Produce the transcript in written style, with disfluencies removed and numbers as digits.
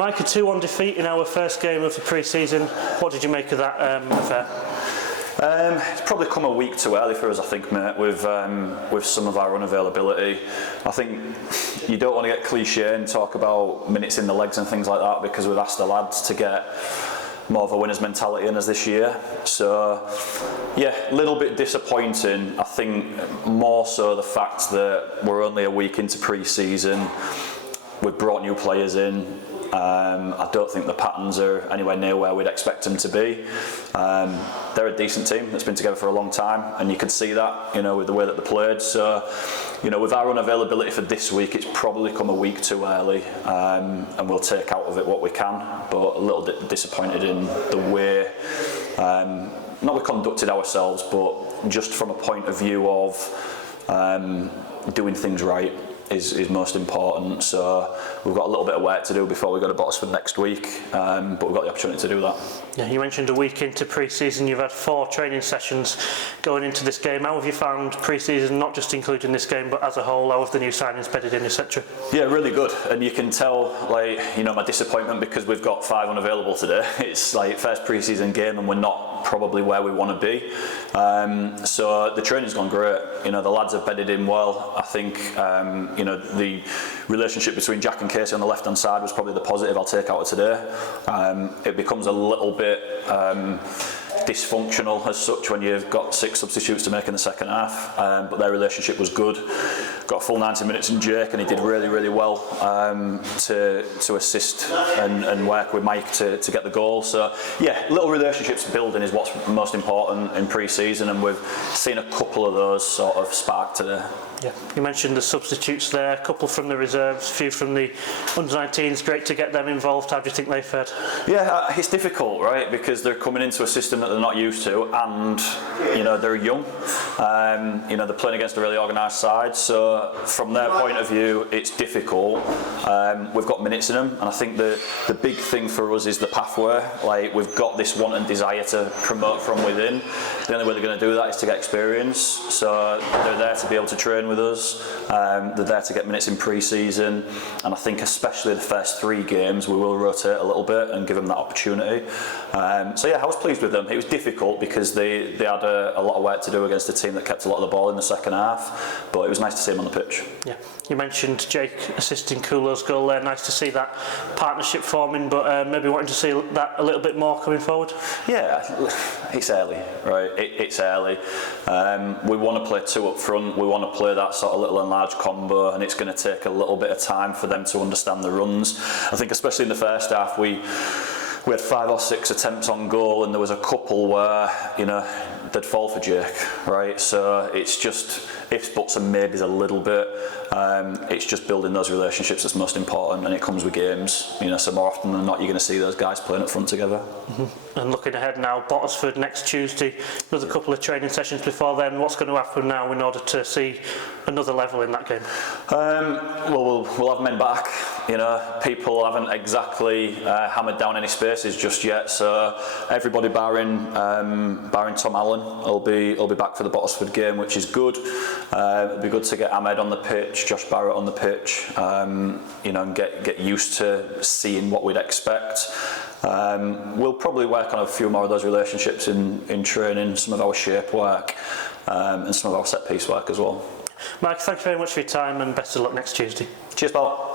Mike, a 2-1 defeat in our first game of the pre-season. What did you make of that affair? It's probably come a week too early for us, I think, mate, with some of our unavailability. I think you don't want to get cliché and talk about minutes in the legs and things like that, because we've asked the lads to get more of a winner's mentality in us this year. So, yeah, a little bit disappointing. I think more so the fact that we're only a week into pre-season. We've brought new players in. I don't think the patterns are anywhere near where we'd expect them to be. They're a decent team that's been together for a long time, and you can see that, you know, with the way that they played. So, you know, with our unavailability for this week, it's probably come a week too early, and we'll take out of it what we can. But a little bit disappointed in the way, not we conducted ourselves, but just from a point of view of doing things right. Is most important. So we've got a little bit of work to do before we go to Bottisford next week, but we've got the opportunity to do that. Yeah, you mentioned a week into pre-season, you've had 4 training sessions going into this game. How have you found pre-season, not just including this game, but as a whole? How have the new signings bedded in, etc.? Yeah, really good. And you can tell, like, you know, my disappointment because we've got 5 unavailable today. It's like first pre-season game and we're not probably where we want to be. So the training's gone great. You know, the lads have bedded in well. I think, you know, the relationship between Jack and Casey on the left-hand side was probably the positive I'll take out of today. It becomes a little bit dysfunctional as such when you've got 6 substitutes to make in the second half, but their relationship was good. Got a full 90 minutes in Jake, and he did really well to assist and work with Mike to get the goal. So yeah, little relationships building is what's most important in pre-season, and we've seen a couple of those sort of spark today. Yeah, you mentioned the substitutes there, a couple from the reserves, a few from the under-19s. Great to get them involved. How do you think they fared? Yeah, it's difficult, right? Because they're coming into a system that they're not used to, and you know, they're young. You know, they're playing against a really organised side. So from their point of view, it's difficult. We've got minutes in them, and I think the big thing for us is the pathway. Like, we've got this want and desire to promote from within. The only way they're going to do that is to get experience. So they're there to be able to train with us. They're there to get minutes in pre-season, and I think especially the first 3 games we will rotate a little bit and give them that opportunity. So yeah, I was pleased with them. It was difficult because they had a lot of work to do against a team that kept a lot of the ball in the second half, but it was nice to see them on the pitch. Yeah, you mentioned Jake assisting Kulo's goal there. Nice to see that partnership forming, but maybe wanting to see that a little bit more coming forward. Yeah, it's early, right? It's early. We want to play 2 up front. We want to play that sort of little and large combo, and it's going to take a little bit of time for them to understand the runs. I think especially in the first half, we had 5 or 6 attempts on goal, and there was a couple where, you know, they'd fall for Jake, right? So it's just ifs, buts and maybes a little bit. It's just building those relationships that's most important, and it comes with games. You know, so more often than not, you're going to see those guys playing up front together. Mm-hmm. And looking ahead now, Bottisford next Tuesday, another couple of training sessions before then. What's going to happen now in order to see another level in that game? Well, we'll have men back. You know, people haven't exactly hammered down any spaces just yet. So everybody barring Tom Allen will be back for the Bottisford game, which is good. It'll be good to get Ahmed on the pitch, Josh Barrett on the pitch, you know, and get used to seeing what we'd expect. We'll probably work on a few more of those relationships in training, some of our shape work, and some of our set piece work as well. Mike, thank you very much for your time, and best of luck next Tuesday. Cheers, pal.